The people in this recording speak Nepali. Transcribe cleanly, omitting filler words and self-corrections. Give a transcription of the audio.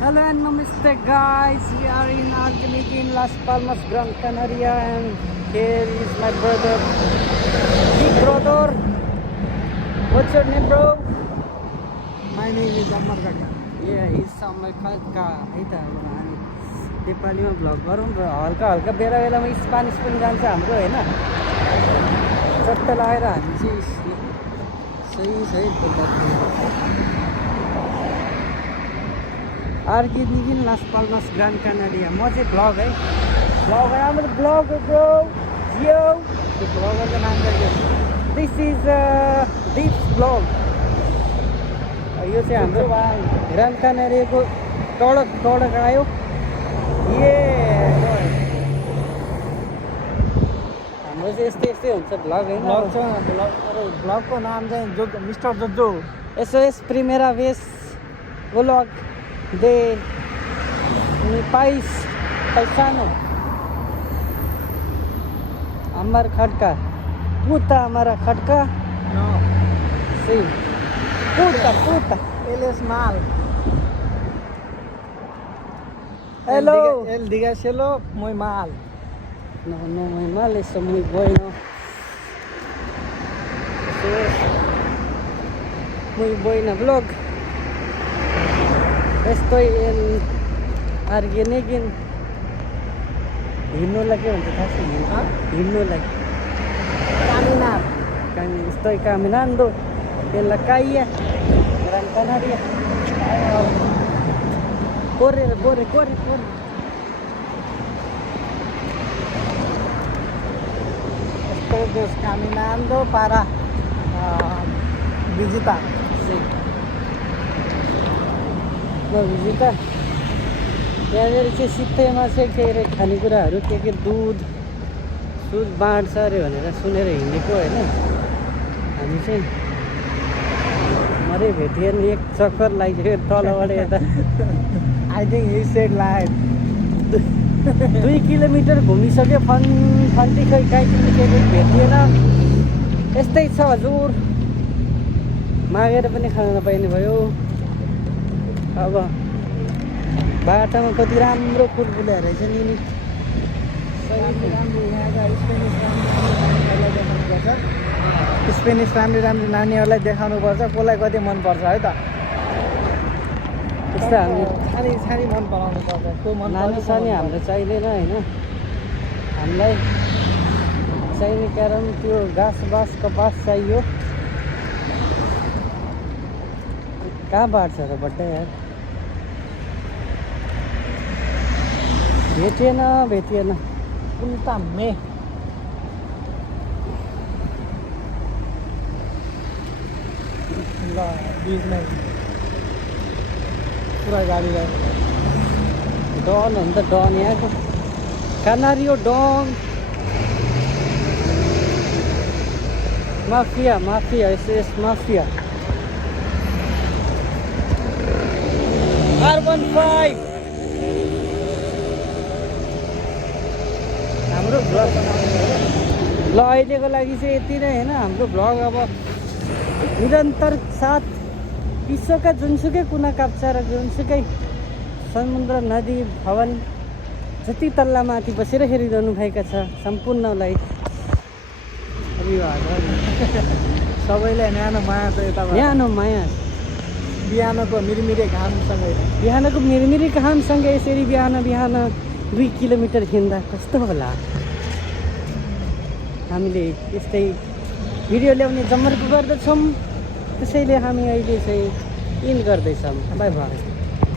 Hello and namaste guys, we are in Argentina in Las Palmas, Gran Canaria, and here is my brother, big brother. What's your name, bro? My name is Ammar Khadka. Yeah, he's Ammar Khadka. है त अब हामी नेपालीमा भ्लग गरौँ र हल्का हल्का बेला बेलामा स्पेनिस पनि जान्छ हाम्रो हैन चट्ट लगाएर हामी चाहिँ सही बोल्दा Argentina, Las Palmas, Gran Canaria. म चाहिँ भ्लग है भ्लग है I'm a blogger bro yo त्यो भ्लगरको नाम चाहिँ this is Deep's vlog यो चाहिँ हाम्रो ग्रान कनारियाको टडक आयो ये हाम्रो चाहिँ यस्तै हुन्छ भ्लग हैन ब्लगको नाम चाहिँ जो मिस्टर जोजो SOS Primera vez vlog de mi paisano Ammar Khadka puta Ammar Khadka No. sí puta Él es mal. hello Él dígaselo muy mal. no muy mal, eso muy bueno, eso es muy buena vlog. Estoy en Argentina हिँड्नुलाई के भन्छ थाहा छैन हिँड्नुलाई Caminar. estoy caminando en la calle Gran Canaria. corre Estoy caminando para visitar. sí ल भिजिटा यहाँनिर चाहिँ सित्तैमा चाहिँ के अरे खानेकुराहरू के दुध बाँड्छ अरे भनेर सुनेर हिँडेको होइन हामी चाहिँ मरै भेटिएन एक चक्कर लागिसक्यो तलबाट यता I think he said like 2 kilometre घुमिसक्यो फन्टी खै काहीँ के भेटिएन यस्तै छ हजुर मागेर पनि खान नपाइने भयो अब बाटामा कति राम्रो फुलफुलहरू रहेछ नि स्पेनिस राम्रो नानीहरूलाई देखाउनुपर्छ कसलाई कति मनपर्छ है त त्यस्तो हामी छानी मन पराउनु पर्छ को मन नानी सानी हाम्रो चाहिँदैन होइन हामीलाई चाहिने कारण त्यो घाँस कपास चाहियो कहाँ बाँड्छ र बड्डा यार भेटिएन उल्टा में ल बिचमा पुरा गाडी डन हो नि त डन यहाँको कनारियो डन माफिया एसएस माफिया R15 हाम्रो भ्लग ल अहिलेको लागि चाहिँ यति नै होइन हाम्रो भ्लग अब निरन्तर साथ विश्वका जुनसुकै कुना काप्चा र जुनसुकै समुद्र नदी भवन जति तल्ला माथि बसेर हेरिरहनु भएका छ सम्पूर्णलाई अभिवादन सबैलाई न्यानो माया छ यता न्यानो माया बिहानको मिरमिरे घामसँगै बिहानको मिरमिरे घामसँगै यसरी बिहान 2 किलोमिटर हिँड्दा कस्तो होला हामीले यस्तै भिडियो ल्याउने जमर्को गर्दछौँ त्यसैले हामी अहिले चाहिँ इन गर्दैछौँ बाई बाई